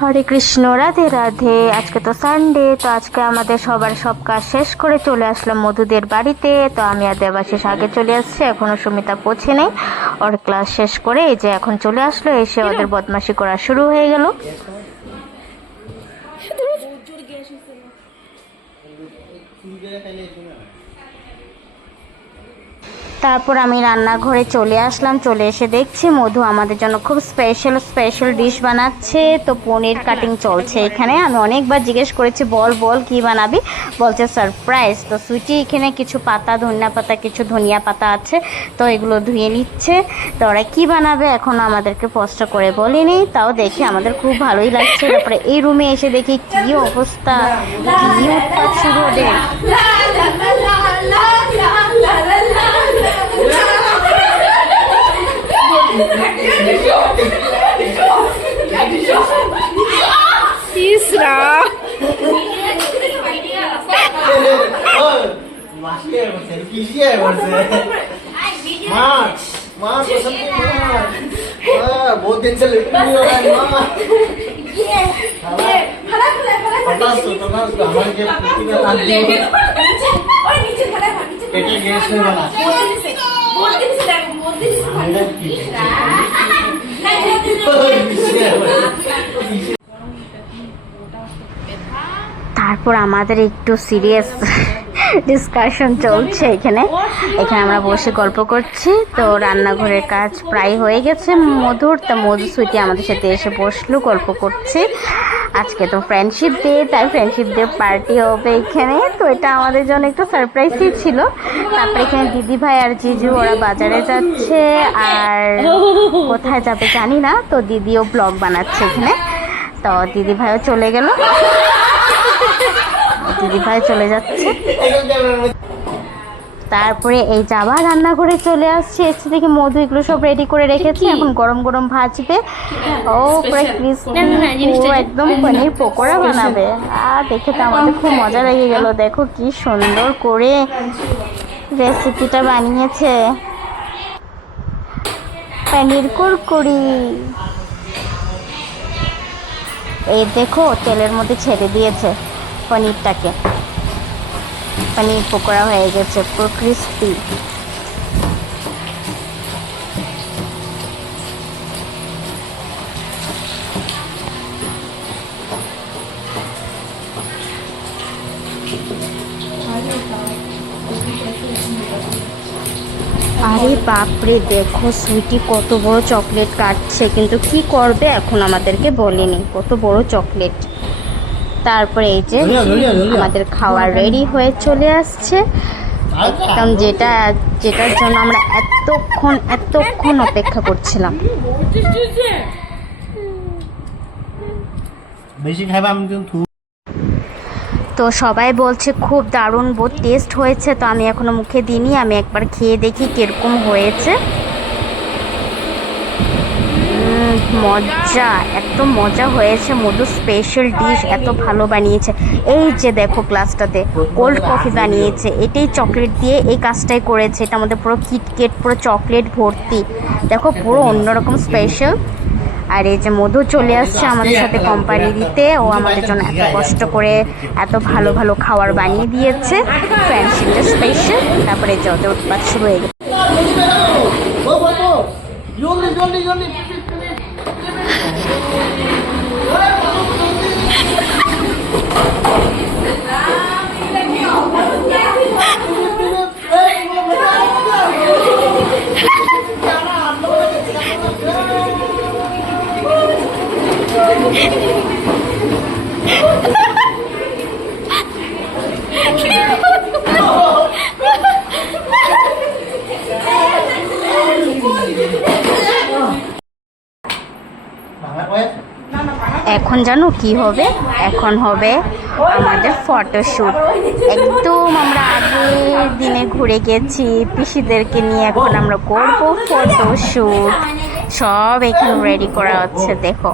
হরে কৃষ্ণ, রাধে রাধে। আজকে তো সানডে, তো আজকে আমাদের সবার সব কাজ শেষ করে চলে আসলাম মধুদের বাড়িতে। তো আমি আর দেবাশিস আগে চলে আসছি, এখনো সুমিতা পৌঁছে নেই। ওর ক্লাস শেষ করে এই যে এখন চলে আসলো, এসে ওদের বদমাশি করা শুরু হয়ে গেল। তারপর আমি রান্নাঘরে চলে আসলাম, চলে এসে দেখছি মধু আমাদের জন্য খুব স্পেশাল ডিশ বানাচ্ছে। তো পনির কাটিং চলছে এখানে। আমি অনেকবার জিজ্ঞেস করেছি বল বল কি বানাবি, বলছে সারপ্রাইজ। তো সুইটি এখানে কিছু পাতা, ধনিয়া পাতা, কিছু ধনিয়া পাতা আছে, তো এগুলো ধুয়ে নিচ্ছে। তো ওরা কী বানাবে এখন আমাদেরকে স্পষ্ট করে বলেনি, তাও দেখে আমাদের খুব ভালোই লাগছে। তারপরে এই রুমে এসে দেখি কী অবস্থা, কী উৎপাত শুরু ওদের। बहुत दिन से लिफ्ट नहीं हो रहा है माँ। हमारे के पुट्टी में डाल दिए और नीचे खड़ा है, नीचे गैस में बना बहुत दिन से তারপর আমাদের একটু সিরিয়াস ডিসকাশন চলছে এখানে। আমরা বসে গল্প করছি। তো রান্নাঘরের কাজ প্রায় হয়ে গেছে মধুর। তা মধু সুইটি আমাদের সাথে এসে বসলো, গল্প করছি। আজকে তো ফ্রেন্ডশিপ ডে, তাই ফ্রেন্ডশিপ ডে পার্টি হবে এখানে। তো এটা আমাদের জন্য একটু সারপ্রাইজই ছিল। তারপরে এখানে দিদি ভাই আর জিজু ওরা বাজারে যাচ্ছে, আর কোথায় যাবে জানি না। তো দিদিও ব্লগ বানাচ্ছে এখানে। তো দিদি ভাইও চলে গেল, দিদি ভাই চলে যাচ্ছে। তারপরে এই যাবা রান্নাঘরে চলে আসছে, এসে দেখি মধু এগুলো সব রেডি করে রেখেছে, এখন গরম গরম ভাজবে। ও পুরো ক্রিসপি, একদম পনির পকোড়া বানাবে। আর দেখে তো আমাদের খুব মজা লেগে গেল। দেখো কি সুন্দর করে রেসিপিটা বানিয়েছে, পনির কুরকুরি। এই দেখো তেলের মধ্যে ছেড়ে দিয়েছে পনিরটাকে, পনির পকোড়া হয়ে গেছে পুরো ক্রিস্পি। আরে বাপরে, দেখো সুইটি কত বড় চকলেট কাটছে, কিন্তু কি করবে এখন আমাদেরকে বলেনি কত বড় চকলেট। তারপরে এই যে আমাদের খাওয়ার রেডি হয়ে চলে আসছে একদম, যেটার জন্য আমরা এতক্ষণ অপেক্ষা করছিলাম। তো সবাই বলছে খুব দারুণ টেস্ট হয়েছে। তো আমি এখনো মুখে দিইনি, আমি একবার খেয়ে দেখি কিরকম হয়েছে। মজা, এত মজা হয়েছে। মধু স্পেশাল ডিশ এত ভালো বানিয়েছে। এই যে দেখো গ্লাসটাতে কোল্ড কফি বানিয়েছে, এটাই চকলেট দিয়ে এই কাজটাই করেছে। এটা আমাদের পুরো কিটকেট, পুরো চকলেট ভর্তি। দেখো পুরো অন্যরকম স্পেশাল। আর এই যে মধু চলে আসছে আমাদের সাথে কোম্পানি দিতে, ও আমাদের জন্য এত কষ্ট করে এত ভালো ভালো খাবার বানিয়ে দিয়েছে, ফ্রেন্ডশিপটা স্পেশাল। তারপরে যত উৎপাত শুরু হয়ে গেছে। এখন জানো কি হবে? এখন হবে আমাদের ফটোশ্যুট। একদম আমরা আগের দিনে ঘুরে গেছি পিসিদেরকে নিয়ে, এখন আমরা করবো ফটোশ্যুট। সব এখানে রেডি করা হচ্ছে, দেখো।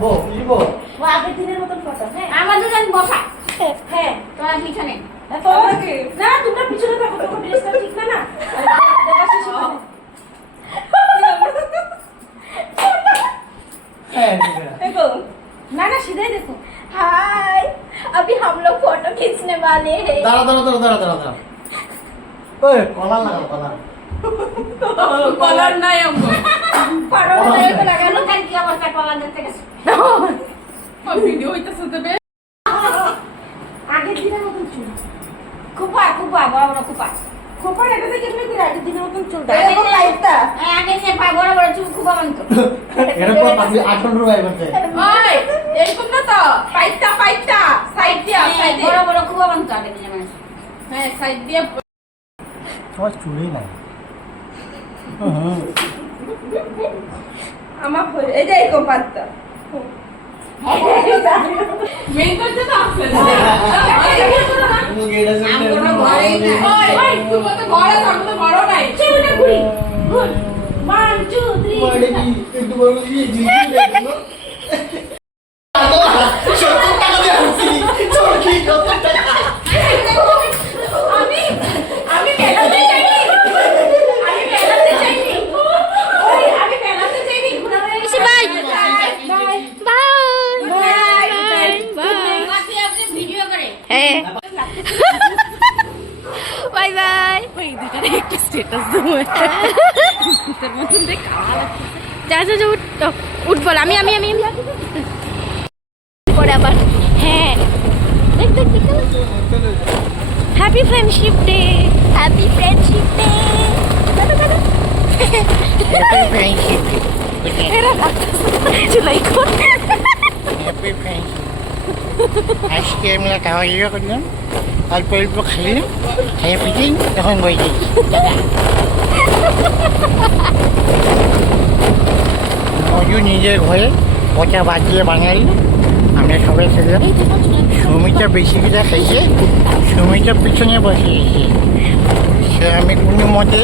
ना ना सीधा ही देखो। हाय, अभी हम लोग फोटो खींचने वाले हैं। দাঁড়া ওই কলার লাগা কলার কলার নাই আমগো परों में तो लगा लो कल की अवस्था पाला देते कैसे? ভিডিও হইতাছে তবে आगे दिना मत चुल। कुपा कुपा बड़ा कुपा। कुपा এটা থেকে কেমনে করে আগে দিনা মত চুল দাও। এরকম লাইটটা। আগে নে পা বড় চুল কুপা মানতো। এরপর পাবি 18 রুপাই করতে ওই এরকম না তো পাইতা সাইড দিয়া সাইড বড় কুপা মানতো আগে দিনা মানুষ। হ্যাঁ সাইড দিয়া তোমার চুলই নাই আমার এই যে এরকম পাত্তা। মেন করতে তো আসলে তুমি গেড়া শুনতে ওই তুই কত বড় আমি তো বড় নাই চুলটা ঘুরি। গুড 1 2 3 বড় কি একটু বড় কি জিজি দেখো 70 টাকা দিয়ে আসছি চল কি কত টাকা আমি পেলাতে চাইনি। আমি পেলাতে চাইনি। ওই আমি পেলাতে চাইনি। ঘুরা হয়ে গেছে। বাই বাই বাই বাই বাকি আপনি ভিডিও করে। হ্যাঁ বাই বাই ওই দুটারে একটা স্ট্যাটাস দেবো তোর মতন দেখ যা যা যা উঠ বল আমি পরে আবার হ্যাঁ দেখ হ্যাপি ফ্রেন্ডশিপ ডে চুলাই কর আজকে আমরা খাওয়া দাওয়া করলাম অল্প অল্প খাইলাম খাইয়ে পিটিং তখন বই দিই মজু নিজের ঘরে পচা বাদ দিয়ে বানাই আমরা সবাই খেলাম সুমিটা বেশি করে খাইছে সুমিটা পিছনে বসে গেছে সে আমি কোনো মতে